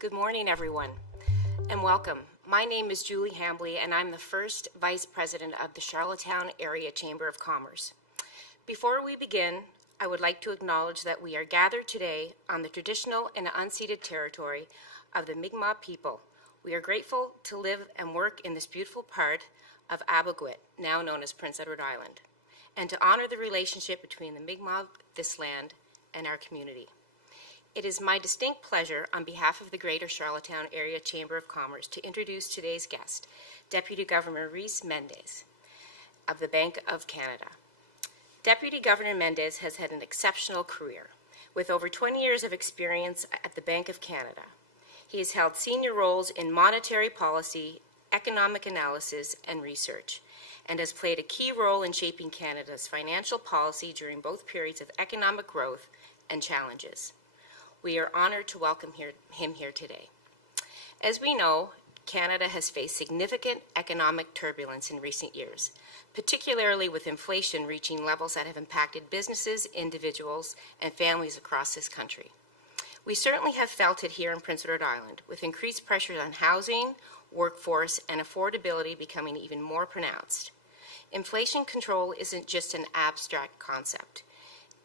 Good morning, everyone, and welcome. My name is Julie Hambley, and I'm the first Vice President of the Charlottetown Area Chamber of Commerce. Before we begin, I would like to acknowledge that we are gathered today on the traditional and unceded territory of the Mi'kmaq people. We are grateful to live and work in this beautiful part of Abbotsford, now known as Prince Edward Island, and to honor the relationship between the Mi'kmaq, this land, and our community. It is my distinct pleasure on behalf of the Greater Charlottetown Area Chamber of Commerce to introduce today's guest, Deputy Governor Rhys Mendes of the Bank of Canada. Deputy Governor Mendes has had an exceptional career with over 20 years of experience at the Bank of Canada. He has held senior roles in monetary policy, economic analysis, and research, and has played a key role in shaping Canada's financial policy during both periods of economic growth and challenges. We are honored to welcome him here today. As we know, Canada has faced significant economic turbulence in recent years, particularly with inflation reaching levels that have impacted businesses, individuals, and families across this country. We certainly have felt it here in Prince Edward Island, with increased pressures on housing, workforce, and affordability becoming even more pronounced. Inflation control isn't just an abstract concept.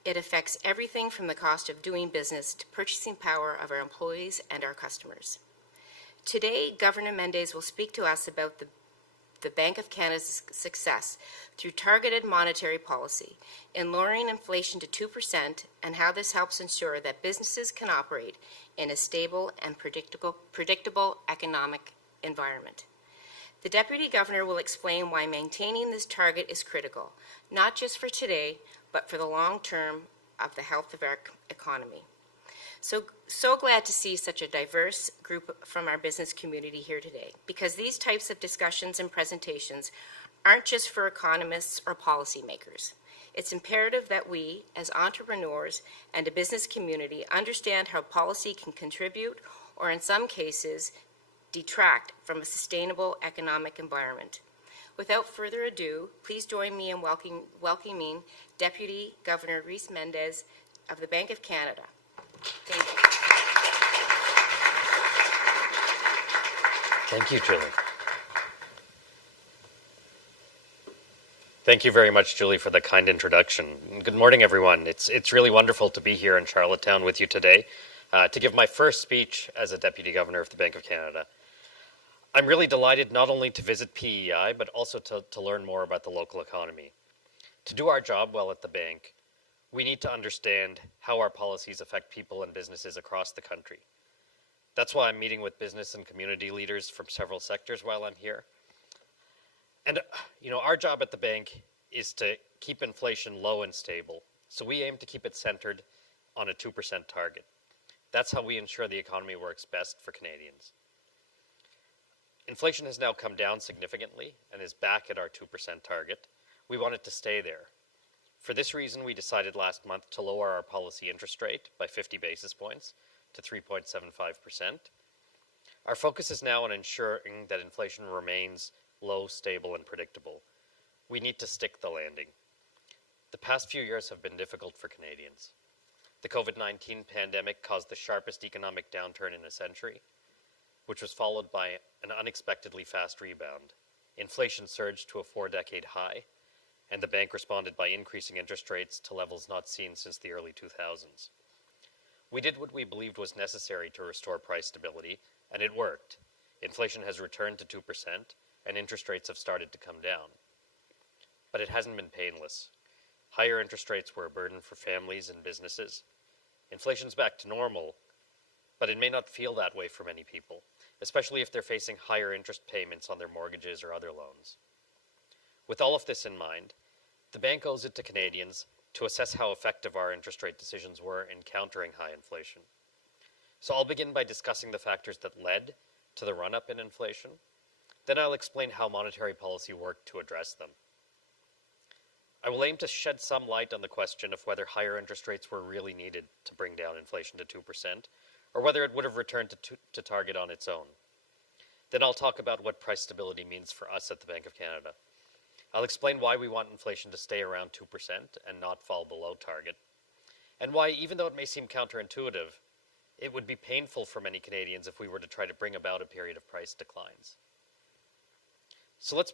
It affects everything from the cost of doing business to purchasing power of our employees and our customers. Today, Governor Mendes will speak to us about the Bank of Canada's success through targeted monetary policy in lowering inflation to 2% and how this helps ensure that businesses can operate in a stable and predictable economic environment. The Deputy Governor will explain why maintaining this target is critical, not just for today, but for the long term of the health of our economy. So glad to see such a diverse group from our business community here today, because these types of discussions and presentations aren't just for economists or policymakers. It's imperative that we, as entrepreneurs and a business community, understand how policy can contribute, or in some cases, detract from a sustainable economic environment. Without further ado, please join me in welcoming Deputy Governor Rhys Mendes of the Bank of Canada. Thank you. Thank you, Julie. Thank you very much, Julie, for the kind introduction. Good morning, everyone. It's really wonderful to be here in Charlottetown with you today to give my first speech as a Deputy Governor of the Bank of Canada. I'm really delighted not only to visit PEI, but also to learn more about the local economy. To do our job well at the bank, we need to understand how our policies affect people and businesses across the country. That's why I'm meeting with business and community leaders from several sectors while I'm here. And, our job at the bank is to keep inflation low and stable. So we aim to keep it centered on a 2% target. That's how we ensure the economy works best for Canadians. Inflation has now come down significantly and is back at our 2% target. We want it to stay there. For this reason, we decided last month to lower our policy interest rate by 50 basis points to 3.75%. Our focus is now on ensuring that inflation remains low, stable, and predictable. We need to stick the landing. The past few years have been difficult for Canadians. The COVID-19 pandemic caused the sharpest economic downturn in a century, which was followed by an unexpectedly fast rebound. Inflation surged to a 4-decade high, and the bank responded by increasing interest rates to levels not seen since the early 2000s. We did what we believed was necessary to restore price stability, and it worked. Inflation has returned to 2%, and interest rates have started to come down. But it hasn't been painless. Higher interest rates were a burden for families and businesses. Inflation's back to normal, but it may not feel that way for many people, especially if they're facing higher interest payments on their mortgages or other loans. With all of this in mind, the bank owes it to Canadians to assess how effective our interest rate decisions were in countering high inflation. So I'll begin by discussing the factors that led to the run-up in inflation. Then I'll explain how monetary policy worked to address them. I will aim to shed some light on the question of whether higher interest rates were really needed to bring down inflation to 2%, or whether it would have returned to target on its own. Then I'll talk about what price stability means for us at the Bank of Canada. I'll explain why we want inflation to stay around 2% and not fall below target, and why, even though it may seem counterintuitive, It would be painful for many Canadians if we were to try to bring about a period of price declines. So let's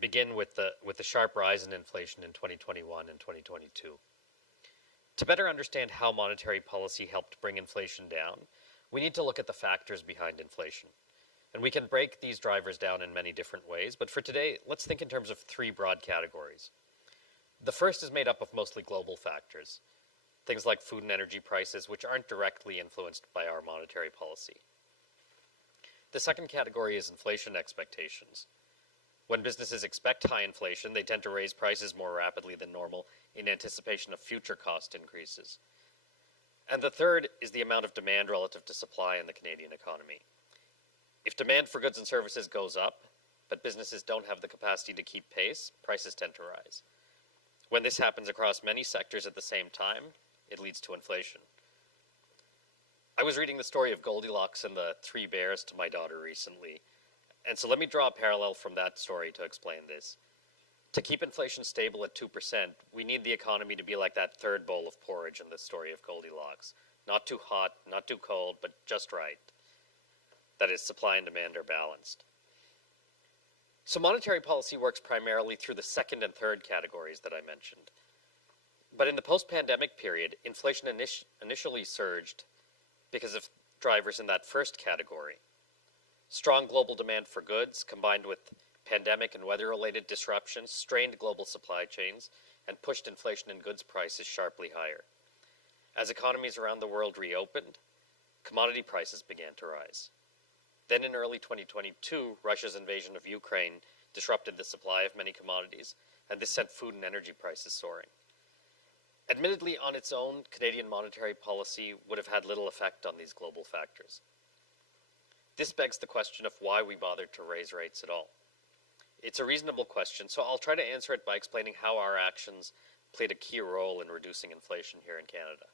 begin with the sharp rise in inflation in 2021 and 2022. To better understand how monetary policy helped bring inflation down, we need to look at the factors behind inflation. And we can break these drivers down in many different ways, but for today, let's think in terms of three broad categories. The first is made up of mostly global factors, things like food and energy prices, which aren't directly influenced by our monetary policy. The second category is inflation expectations. When businesses expect high inflation, they tend to raise prices more rapidly than normal in anticipation of future cost increases. And the third is the amount of demand relative to supply in the Canadian economy. If demand for goods and services goes up, but businesses don't have the capacity to keep pace, prices tend to rise. When this happens across many sectors at the same time, it leads to inflation. I was reading the story of Goldilocks and the Three Bears to my daughter recently, and so let me draw a parallel from that story to explain this. To keep inflation stable at 2%, we need the economy to be like that third bowl of porridge in the story of Goldilocks. Not too hot, not too cold, but just right. That is, supply and demand are balanced. So monetary policy works primarily through the second and third categories that I mentioned. But in the post-pandemic period, inflation initially surged because of drivers in that first category. Strong global demand for goods, combined with pandemic and weather-related disruptions, strained global supply chains and pushed inflation in goods prices sharply higher. As economies around the world reopened, commodity prices began to rise. Then in early 2022, Russia's invasion of Ukraine disrupted the supply of many commodities, and this sent food and energy prices soaring. Admittedly, on its own, Canadian monetary policy would have had little effect on these global factors. This begs the question of why we bothered to raise rates at all. It's a reasonable question, so I'll try to answer it by explaining how our actions played a key role in reducing inflation here in Canada.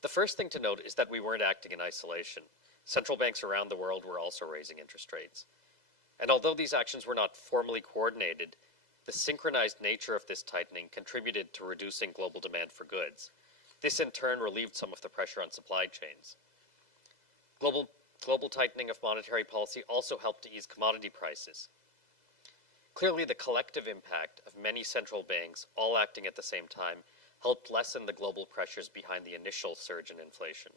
The first thing to note is that we weren't acting in isolation. Central banks around the world were also raising interest rates. And although these actions were not formally coordinated, the synchronized nature of this tightening contributed to reducing global demand for goods. This in turn relieved some of the pressure on supply chains. Global tightening of monetary policy also helped to ease commodity prices. Clearly, the collective impact of many central banks all acting at the same time helped lessen the global pressures behind the initial surge in inflation.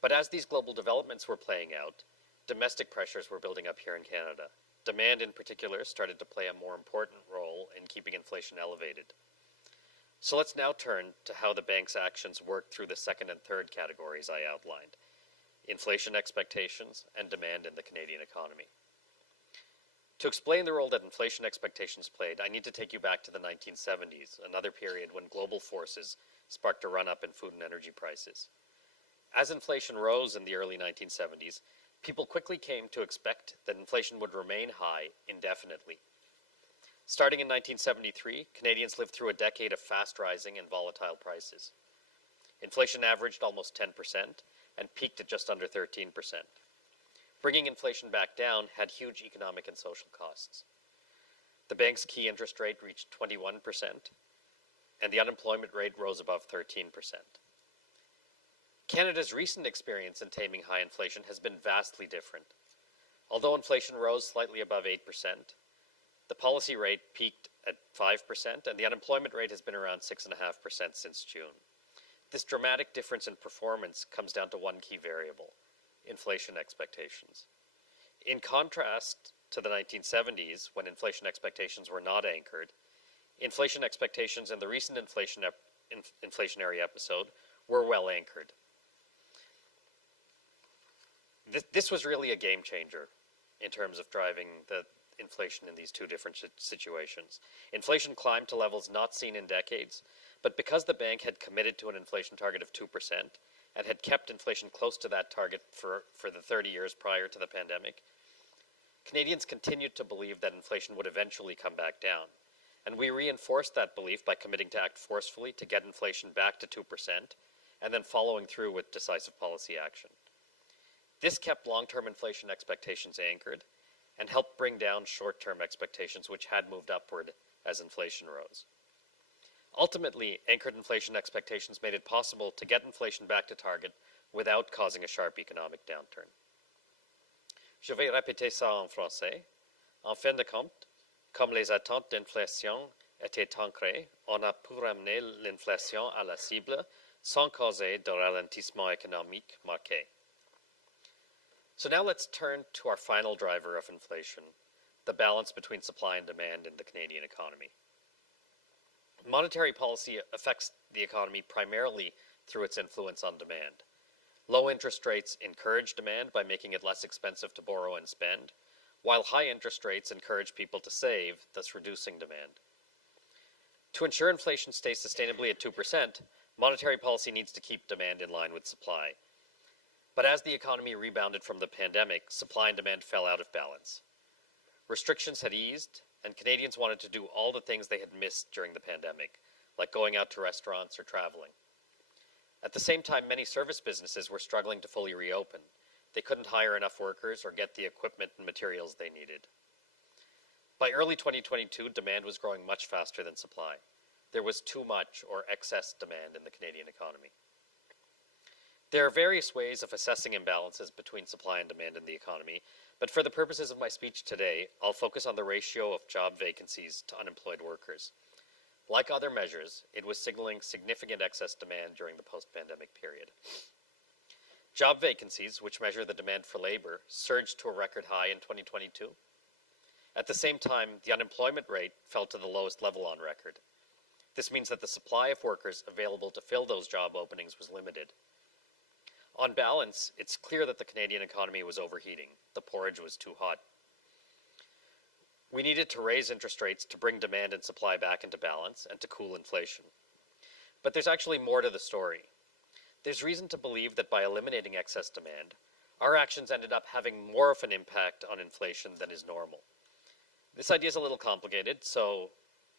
But as these global developments were playing out, domestic pressures were building up here in Canada. Demand in particular started to play a more important role in keeping inflation elevated. So let's now turn to how the bank's actions worked through the second and third categories I outlined: inflation expectations and demand in the Canadian economy. To explain the role that inflation expectations played, I need to take you back to the 1970s, another period when global forces sparked a run-up in food and energy prices. As inflation rose in the early 1970s, people quickly came to expect that inflation would remain high indefinitely. Starting in 1973, Canadians lived through a decade of fast rising and volatile prices. Inflation averaged almost 10% and peaked at just under 13%. Bringing inflation back down had huge economic and social costs. The bank's key interest rate reached 21%, and the unemployment rate rose above 13%. Canada's recent experience in taming high inflation has been vastly different. Although inflation rose slightly above 8%, the policy rate peaked at 5%, and the unemployment rate has been around 6.5% since June. This dramatic difference in performance comes down to one key variable: inflation expectations. In contrast to the 1970s, when inflation expectations were not anchored, inflation expectations in the recent inflationary episode were well anchored. This was really a game changer in terms of driving the inflation in these two different situations. Inflation climbed to levels not seen in decades, but because the bank had committed to an inflation target of 2% and had kept inflation close to that target for the 30 years prior to the pandemic, Canadians continued to believe that inflation would eventually come back down. And we reinforced that belief by committing to act forcefully to get inflation back to 2% and then following through with decisive policy action. This kept long-term inflation expectations anchored and helped bring down short-term expectations, which had moved upward as inflation rose. Ultimately, anchored inflation expectations made it possible to get inflation back to target without causing a sharp economic downturn. Je vais répéter ça en français. En fin de compte, comme les attentes d'inflation étaient ancrées, on a pu ramener l'inflation à la cible sans causer de ralentissement économique marqué. So now let's turn to our final driver of inflation, the balance between supply and demand in the Canadian economy. Monetary policy affects the economy primarily through its influence on demand. Low interest rates encourage demand by making it less expensive to borrow and spend, while high interest rates encourage people to save, thus reducing demand. To ensure inflation stays sustainably at 2%, monetary policy needs to keep demand in line with supply. But as the economy rebounded from the pandemic, supply and demand fell out of balance. Restrictions had eased, and Canadians wanted to do all the things they had missed during the pandemic, like going out to restaurants or traveling. At the same time, many service businesses were struggling to fully reopen. They couldn't hire enough workers or get the equipment and materials they needed. By early 2022, demand was growing much faster than supply. There was too much or excess demand in the Canadian economy. There are various ways of assessing imbalances between supply and demand in the economy, but for the purposes of my speech today, I'll focus on the ratio of job vacancies to unemployed workers. Like other measures, it was signaling significant excess demand during the post-pandemic period. Job vacancies, which measure the demand for labor, surged to a record high in 2022. At the same time, the unemployment rate fell to the lowest level on record. This means that the supply of workers available to fill those job openings was limited. On balance, it's clear that the Canadian economy was overheating. The porridge was too hot. We needed to raise interest rates to bring demand and supply back into balance and to cool inflation. But there's actually more to the story. There's reason to believe that by eliminating excess demand, our actions ended up having more of an impact on inflation than is normal. This idea is a little complicated, so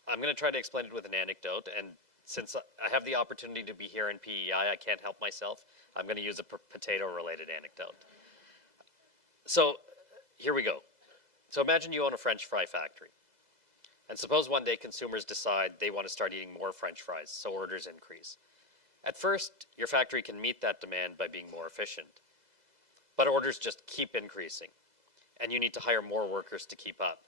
I'm going to try to explain it with an anecdote, and since I have the opportunity to be here in PEI, I can't help myself. I'm going to use a potato-related anecdote. So here we go. So imagine you own a French fry factory. And suppose one day consumers decide they want to start eating more French fries, so orders increase. At first, your factory can meet that demand by being more efficient. But orders just keep increasing, and you need to hire more workers to keep up.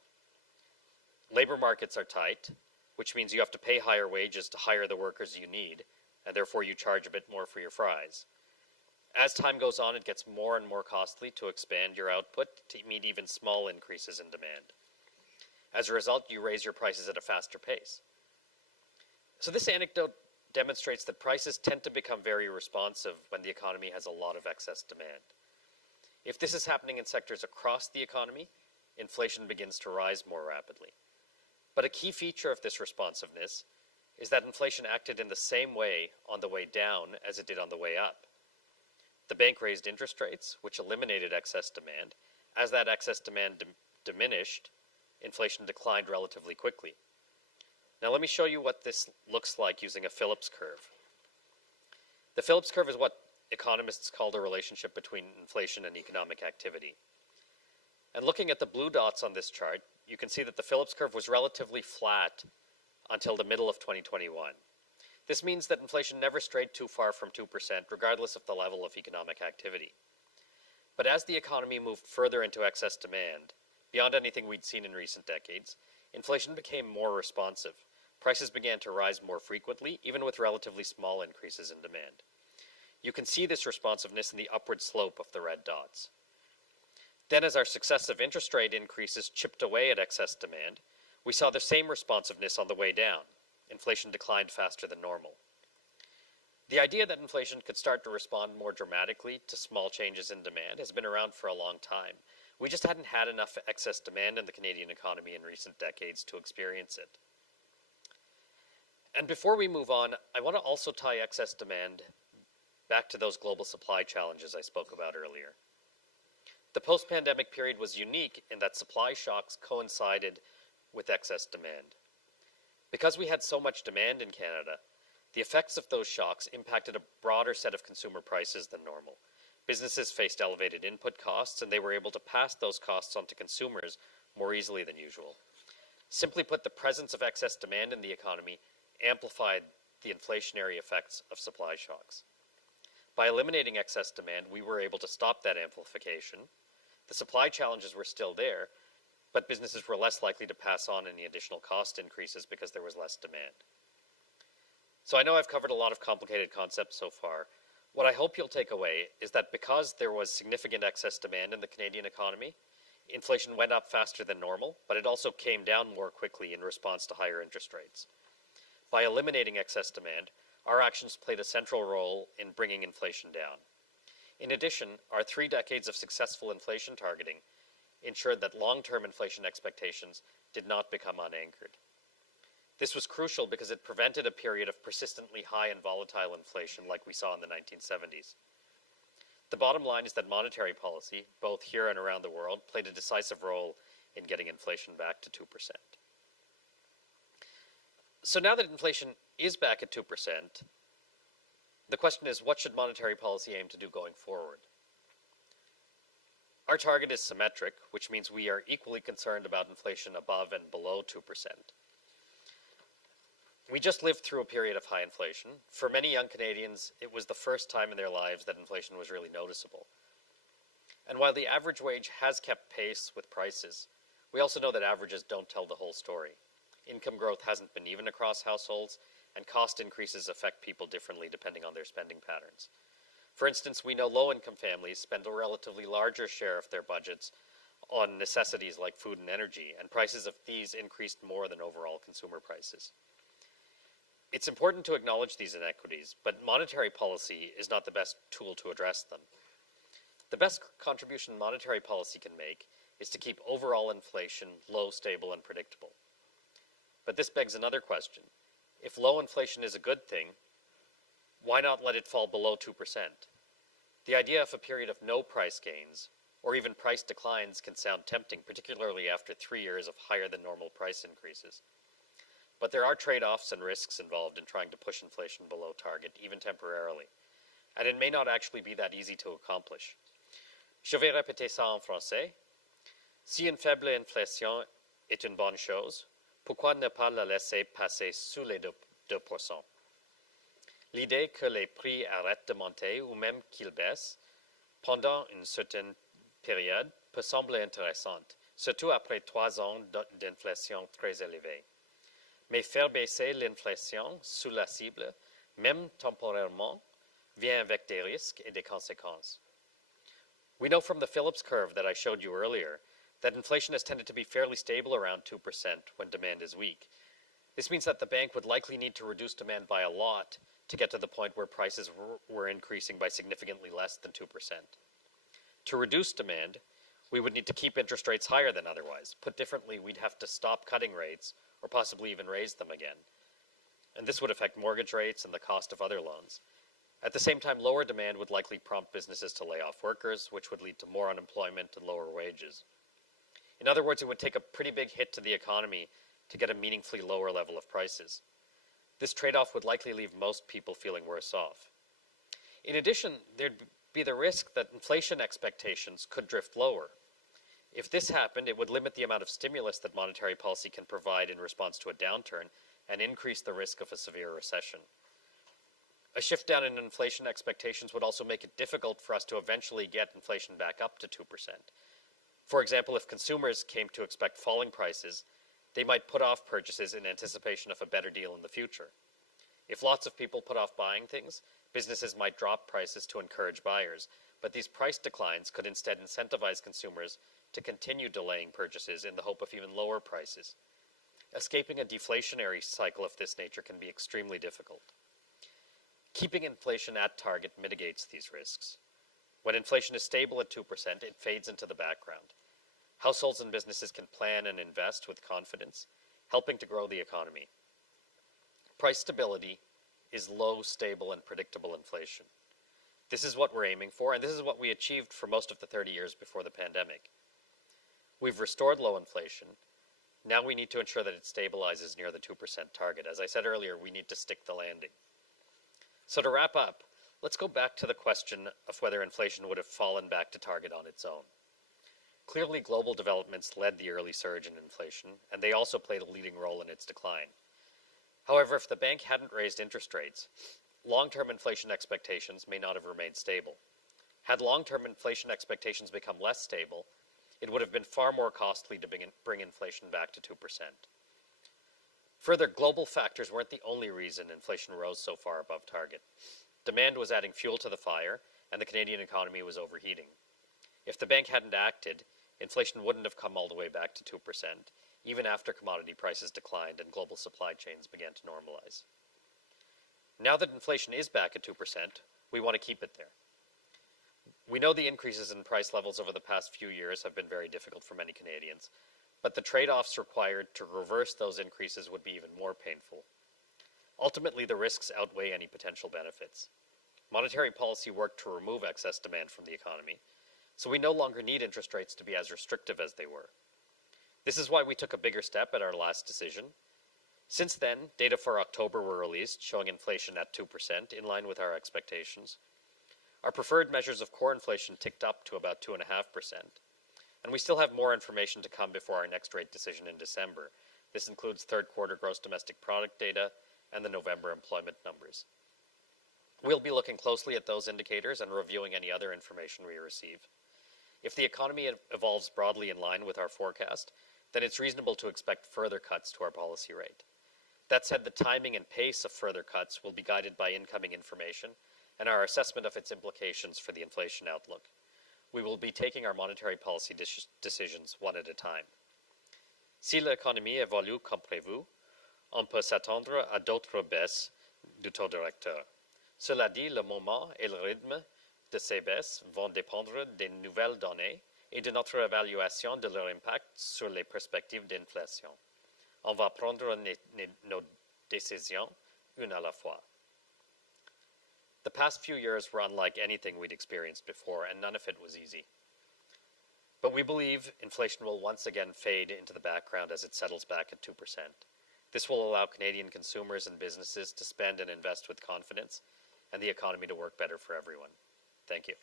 Labor markets are tight, which means you have to pay higher wages to hire the workers you need, and therefore you charge a bit more for your fries. As time goes on, it gets more and more costly to expand your output to meet even small increases in demand. As a result, you raise your prices at a faster pace. So this anecdote demonstrates that prices tend to become very responsive when the economy has a lot of excess demand. If this is happening in sectors across the economy, inflation begins to rise more rapidly. But a key feature of this responsiveness is that inflation acted in the same way on the way down as it did on the way up. The bank raised interest rates, which eliminated excess demand. As that excess demand diminished, inflation declined relatively quickly. Now let me show you what this looks like using a Phillips curve. The Phillips curve is what economists call the relationship between inflation and economic activity. And looking at the blue dots on this chart, you can see that the Phillips curve was relatively flat until the middle of 2021. This means that inflation never strayed too far from 2%, regardless of the level of economic activity. But as the economy moved further into excess demand, beyond anything we'd seen in recent decades, inflation became more responsive. Prices began to rise more frequently, even with relatively small increases in demand. You can see this responsiveness in the upward slope of the red dots. Then as our successive interest rate increases chipped away at excess demand, we saw the same responsiveness on the way down. Inflation declined faster than normal. The idea that inflation could start to respond more dramatically to small changes in demand has been around for a long time. We just hadn't had enough excess demand in the Canadian economy in recent decades to experience it. And before we move on, I want to also tie excess demand back to those global supply challenges I spoke about earlier. The post-pandemic period was unique in that supply shocks coincided with excess demand. Because we had so much demand in Canada, the effects of those shocks impacted a broader set of consumer prices than normal. Businesses faced elevated input costs, and they were able to pass those costs on to consumers more easily than usual. Simply put, the presence of excess demand in the economy amplified the inflationary effects of supply shocks. By eliminating excess demand, we were able to stop that amplification. The supply challenges were still there, but businesses were less likely to pass on any additional cost increases because there was less demand. So I know I've covered a lot of complicated concepts so far. What I hope you'll take away is that because there was significant excess demand in the Canadian economy, inflation went up faster than normal, but it also came down more quickly in response to higher interest rates. By eliminating excess demand, our actions played a central role in bringing inflation down. In addition, our 3 decades of successful inflation targeting ensured that long-term inflation expectations did not become unanchored. This was crucial because it prevented a period of persistently high and volatile inflation like we saw in the 1970s. The bottom line is that monetary policy, both here and around the world, played a decisive role in getting inflation back to 2%. So now that inflation is back at 2%, the question is, what should monetary policy aim to do going forward? Our target is symmetric, which means we are equally concerned about inflation above and below 2%. We just lived through a period of high inflation. For many young Canadians, it was the first time in their lives that inflation was really noticeable. And while the average wage has kept pace with prices, we also know that averages don't tell the whole story. Income growth hasn't been even across households, and cost increases affect people differently depending on their spending patterns. For instance, we know low-income families spend a relatively larger share of their budgets on necessities like food and energy, and prices of these increased more than overall consumer prices. It's important to acknowledge these inequities, but monetary policy is not the best tool to address them. The best contribution monetary policy can make is to keep overall inflation low, stable, and predictable. But this begs another question. If low inflation is a good thing, why not let it fall below 2%? The idea of a period of no price gains, or even price declines, can sound tempting, particularly after 3 years of higher than normal price increases. But there are trade-offs and risks involved in trying to push inflation below target, even temporarily. And it may not actually be that easy to accomplish. Je vais répéter ça en français. Si une faible inflation est une bonne chose, pourquoi ne pas la laisser passer sous les 2%? L'idée que les prix arrêtent de monter ou même qu'ils baissent pendant une certaine période peut sembler intéressante, surtout après 3 ans d'inflation très élevée. Mais faire baisser l'inflation sous la cible, même temporairement, vient avec des risques et des conséquences. We know from the Phillips curve that I showed you earlier that inflation has tended to be fairly stable around 2% when demand is weak. This means that the bank would likely need to reduce demand by a lot to get to the point where prices were increasing by significantly less than 2%. To reduce demand, we would need to keep interest rates higher than otherwise. Put differently, we'd have to stop cutting rates or possibly even raise them again. And this would affect mortgage rates and the cost of other loans. At the same time, lower demand would likely prompt businesses to lay off workers, which would lead to more unemployment and lower wages. In other words, it would take a pretty big hit to the economy to get a meaningfully lower level of prices. This trade-off would likely leave most people feeling worse off. In addition, there'd be the risk that inflation expectations could drift lower. If this happened, it would limit the amount of stimulus that monetary policy can provide in response to a downturn and increase the risk of a severe recession. A shift down in inflation expectations would also make it difficult for us to eventually get inflation back up to 2%. For example, if consumers came to expect falling prices, they might put off purchases in anticipation of a better deal in the future. If lots of people put off buying things, businesses might drop prices to encourage buyers, but these price declines could instead incentivize consumers to continue delaying purchases in the hope of even lower prices. Escaping a deflationary cycle of this nature can be extremely difficult. Keeping inflation at target mitigates these risks. When inflation is stable at 2%, it fades into the background. Households and businesses can plan and invest with confidence, helping to grow the economy. Price stability is low, stable, and predictable inflation. This is what we're aiming for, and this is what we achieved for most of the 30 years before the pandemic. We've restored low inflation. Now we need to ensure that it stabilizes near the 2% target. As I said earlier, we need to stick the landing. So to wrap up, let's go back to the question of whether inflation would have fallen back to target on its own. Clearly, global developments led the early surge in inflation, and they also played a leading role in its decline. However, if the bank hadn't raised interest rates, long-term inflation expectations may not have remained stable. Had long-term inflation expectations become less stable, it would have been far more costly to bring inflation back to 2%. Further, global factors weren't the only reason inflation rose so far above target. Demand was adding fuel to the fire, and the Canadian economy was overheating. If the bank hadn't acted, inflation wouldn't have come all the way back to 2%, even after commodity prices declined and global supply chains began to normalize. Now that inflation is back at 2%, we want to keep it there. We know the increases in price levels over the past few years have been very difficult for many Canadians, but the trade-offs required to reverse those increases would be even more painful. Ultimately, the risks outweigh any potential benefits. Monetary policy worked to remove excess demand from the economy, so we no longer need interest rates to be as restrictive as they were. This is why we took a bigger step at our last decision. Since then, data for October were released, showing inflation at 2%, in line with our expectations. Our preferred measures of core inflation ticked up to about 2.5%, and we still have more information to come before our next rate decision in December. This includes third quarter gross domestic product data and the November employment numbers. We'll be looking closely at those indicators and reviewing any other information we receive. If the economy evolves broadly in line with our forecast, then it's reasonable to expect further cuts to our policy rate. That said, the timing and pace of further cuts will be guided by incoming information and our assessment of its implications for the inflation outlook. We will be taking our monetary policy decisions one at a time. Si l'économie évolue comme prévu, on peut s'attendre à d'autres baisses du taux directeur. Cela dit, le moment et le rythme de ces baisses vont dépendre des nouvelles données et de notre évaluation de leur impact sur les perspectives d'inflation. On va prendre nos décisions une à la fois. The past few years were unlike anything we'd experienced before, and none of it was easy. But we believe inflation will once again fade into the background as it settles back at 2%. This will allow Canadian consumers and businesses to spend and invest with confidence, and the economy to work better for everyone. Thank you.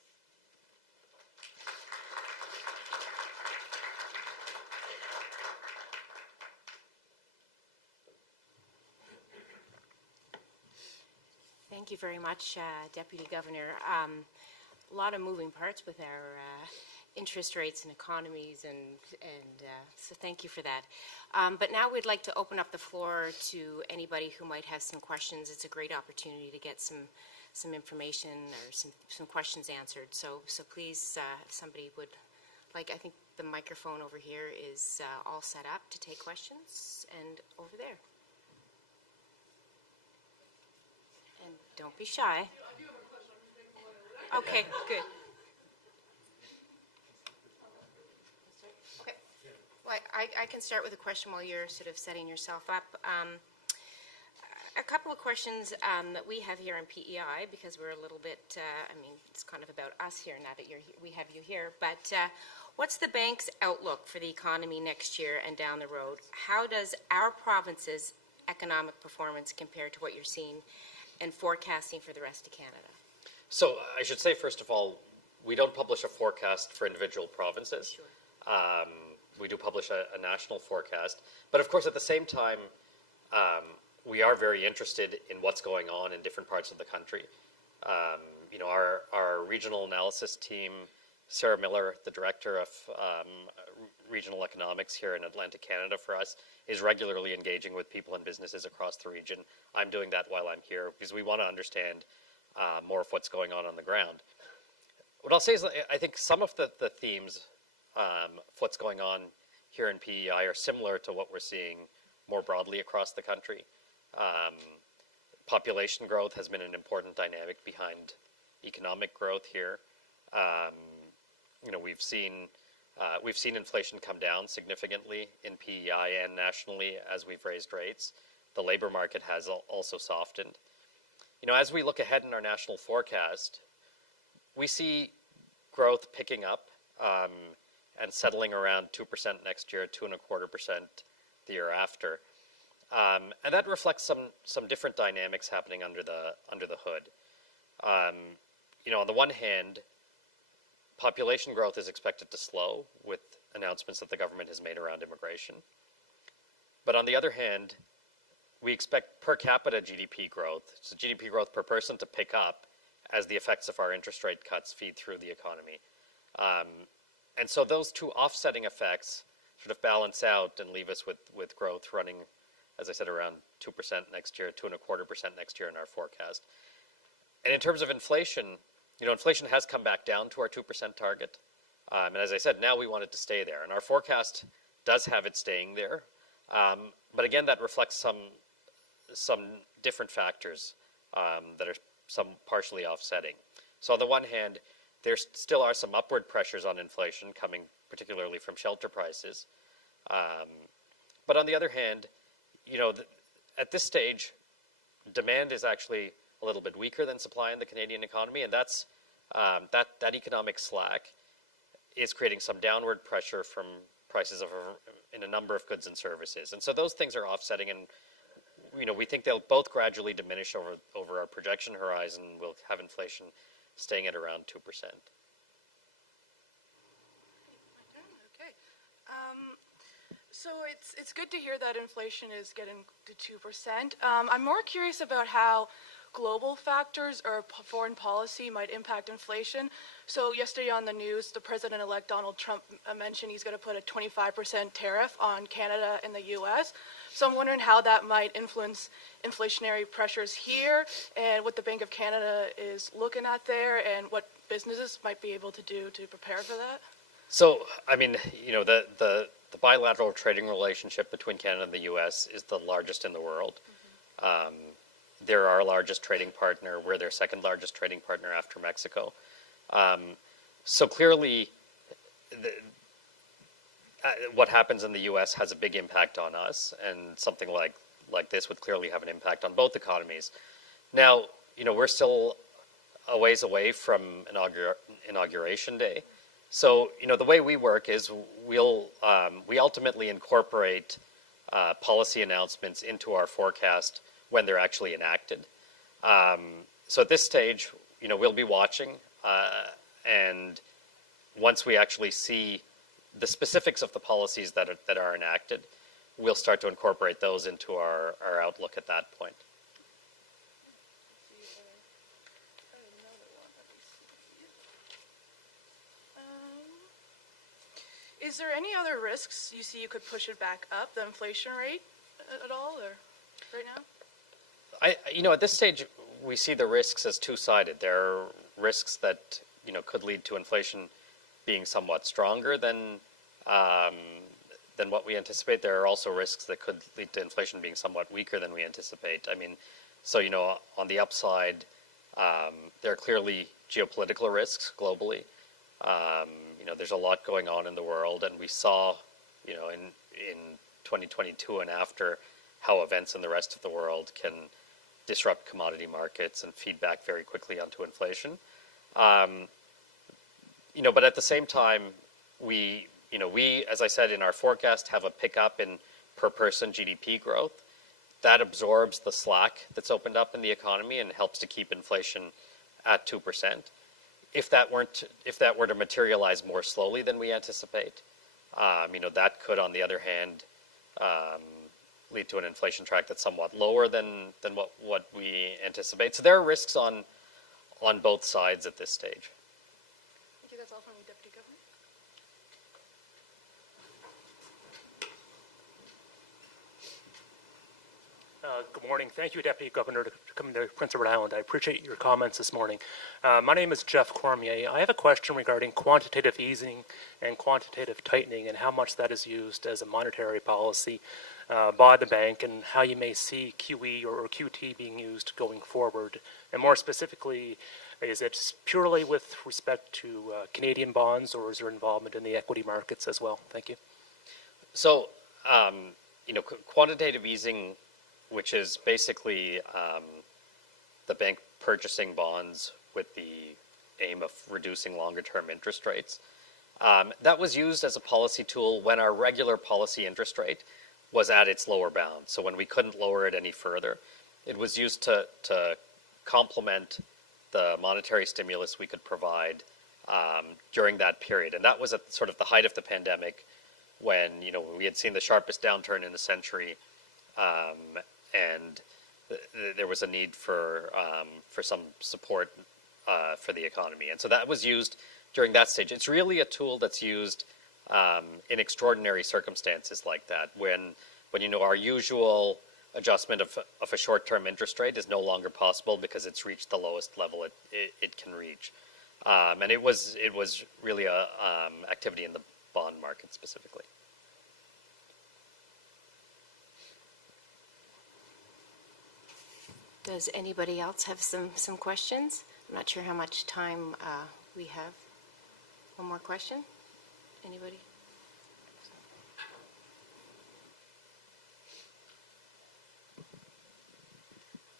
Thank you very much, Deputy Governor. A lot of moving parts with our interest rates and economies, and so thank you for that. But now we'd like to open up the floor to anybody who might have some questions. It's a great opportunity to get some information or some questions answered. So please, if somebody would like, I think the microphone over here is all set up to take questions, and over there. And don't be shy. I do have a question. I'm just making one over there. Okay, good. Okay. Well, I can start with a question while you're sort of setting yourself up. A couple of questions that we have here on PEI, because we're a little bit, I mean, it's kind of about us here now that we have you here, but what's the bank's outlook for the economy next year and down the road? How does our province's economic performance compare to what you're seeing and forecasting for the rest of Canada? So I should say, first of all, we don't publish a forecast for individual provinces. Sure. We do publish a national forecast. But of course, at the same time, we are very interested in what's going on in different parts of the country. You know, our regional analysis team, Sarah Miller, the director of regional economics here in Atlantic Canada for us, is regularly engaging with people and businesses across the region. I'm doing that while I'm here because we want to understand more of what's going on the ground. What I'll say is that I think some of the themes of what's going on here in PEI are similar to what we're seeing more broadly across the country. Population growth has been an important dynamic behind economic growth here. You know, we've seen inflation come down significantly in PEI and nationally as we've raised rates. The labor market has also softened. You know, as we look ahead in our national forecast, we see growth picking up and settling around 2% next year, 2.25% the year after. And that reflects some different dynamics happening under the hood. You know, on the one hand, population growth is expected to slow with announcements that the government has made around immigration. But on the other hand, we expect per capita GDP growth, so GDP growth per person, to pick up as the effects of our interest rate cuts feed through the economy. And so those two offsetting effects sort of balance out and leave us with growth running, as I said, around 2% next year, 2.25% next year in our forecast. And in terms of inflation, inflation has come back down to our 2% target. And as I said, now we want it to stay there. And our forecast does have it staying there. But again, that reflects some different factors that are some partially offsetting. So on the one hand, there still are some upward pressures on inflation coming particularly from shelter prices. But on the other hand, at this stage, demand is actually a little bit weaker than supply in the Canadian economy, and that's that economic slack is creating some downward pressure from prices in a number of goods and services. And so those things are offsetting, and we think they'll both gradually diminish over our projection horizon. We'll have inflation staying at around 2%. Okay. So it's good to hear that inflation is getting to 2%. I'm more curious about how global factors or foreign policy might impact inflation. So yesterday on the news, the President-elect Donald Trump mentioned he's going to put a 25% tariff on Canada and the U.S. So I'm wondering how that might influence inflationary pressures here and what the Bank of Canada is looking at there and what businesses might be able to do to prepare for that. So, I mean, the bilateral trading relationship between Canada and the U.S. is the largest in the world. Mm-hmm. They're our largest trading partner. We're their second largest trading partner after Mexico. So clearly, what happens in the U.S. has a big impact on us, and something like this would clearly have an impact on both economies. Now, we're still a ways away from Inauguration Day. So, the way we work is we ultimately incorporate policy announcements into our forecast when they're actually enacted. So at this stage, we'll be watching, and once we actually see the specifics of the policies that are enacted, we'll start to incorporate those into our outlook at that point. Is there any other risks you see you could push it back up, the inflation rate at all, or right now? At this stage, we see the risks as two-sided. There are risks that, could lead to inflation being somewhat stronger than what we anticipate. There are also risks that could lead to inflation being somewhat weaker than we anticipate. I mean, so, on the upside, there are clearly geopolitical risks globally. There's a lot going on in the world, and we saw, in 2022 and after, how events in the rest of the world can disrupt commodity markets and feed back very quickly onto inflation. But at the same time, we, as I said, in our forecast, have a pickup in per person GDP growth. That absorbs the slack that's opened up in the economy and helps to keep inflation at 2%. If that were to materialize more slowly than we anticipate, that could, on the other hand, lead to an inflation track that's somewhat lower than what we anticipate. So there are risks on both sides at this stage. Thank you. That's all from me, Deputy Governor. Good morning. Thank you, Deputy Governor, for coming to Prince Edward Island. I appreciate your comments this morning. My name is Jeff Cormier. I have a question regarding quantitative easing and quantitative tightening and how much that is used as a monetary policy by the bank and how you may see QE or QT being used going forward. And more specifically, is it purely with respect to Canadian bonds, or is there involvement in the equity markets as well? Thank you. So, quantitative easing, which is basically the bank purchasing bonds with the aim of reducing longer-term interest rates. That was used as a policy tool when our regular policy interest rate was at its lower bound. So when we couldn't lower it any further, it was used to complement the monetary stimulus we could provide during that period. And that was at sort of the height of the pandemic when, we had seen the sharpest downturn in a century. and there was a need for some support for the economy. And so that was used during that stage. It's really a tool that's used in extraordinary circumstances like that, when our usual adjustment of a short-term interest rate is no longer possible because it's reached the lowest level it can reach. And it was really a activity in the bond market specifically. Does anybody else have some questions? I'm not sure how much time we have. One more question? Anybody?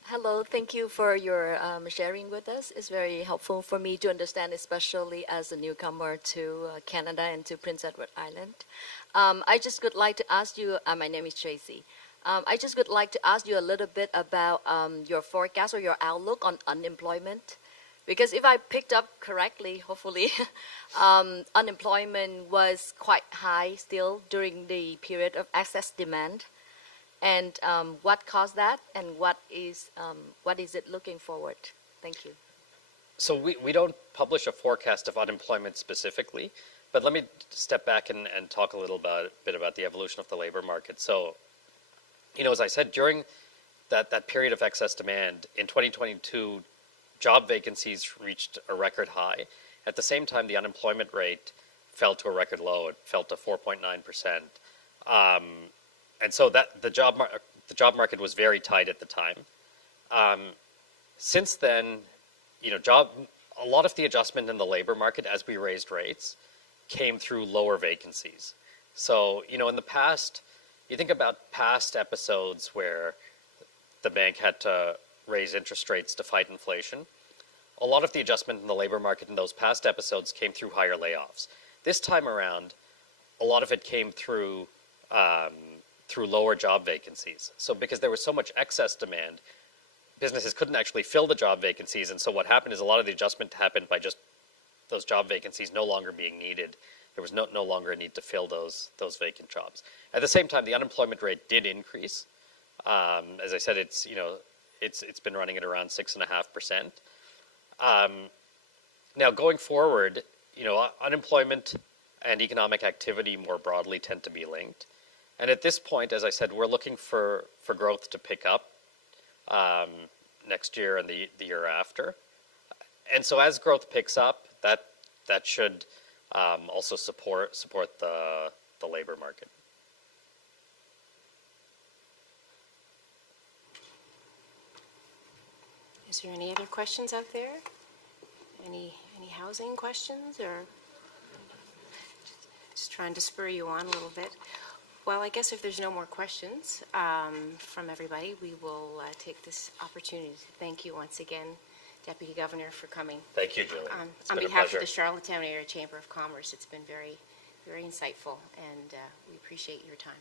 Hello, thank you for your sharing with us. It's very helpful for me to understand, especially as a newcomer to Canada and to Prince Edward Island. I just would like to ask you, my name is Tracy. I just would like to ask you a little bit about your forecast or your outlook on unemployment. Because if I picked up correctly, hopefully, unemployment was quite high still during the period of excess demand. And what caused that, and what is it looking forward? Thank you. So we don't publish a forecast of unemployment specifically, but let me step back and talk a little bit about the evolution of the labor market. So, as I said, during that period of excess demand, in 2022, job vacancies reached a record high. At the same time, the unemployment rate fell to a record low. It fell to 4.9%. And so the job market was very tight at the time. Since then, a lot of the adjustment in the labor market as we raised rates came through lower vacancies. So, in the past, you think about past episodes where the bank had to raise interest rates to fight inflation. A lot of the adjustment in the labor market in those past episodes came through higher layoffs. This time around, a lot of it came through lower job vacancies. So because there was so much excess demand, businesses couldn't actually fill the job vacancies. And so what happened is a lot of the adjustment happened by just those job vacancies no longer being needed. There was no longer a need to fill those vacant jobs. At the same time, the unemployment rate did increase. As I said, it's been running at around 6.5%. Now going forward, unemployment and economic activity more broadly tend to be linked. And at this point, as I said, we're looking for growth to pick up next year and the year after. And so as growth picks up, that should also support the labor market. Is there any other questions out there? Any housing questions, or just trying to spur you on a little bit? Well, I guess if there's no more questions from everybody, we will take this opportunity to thank you once again, Deputy Governor, for coming. Thank you, Julie. On behalf of the Charlottetown Area Chamber of Commerce, it's been very, very insightful, and we appreciate your time.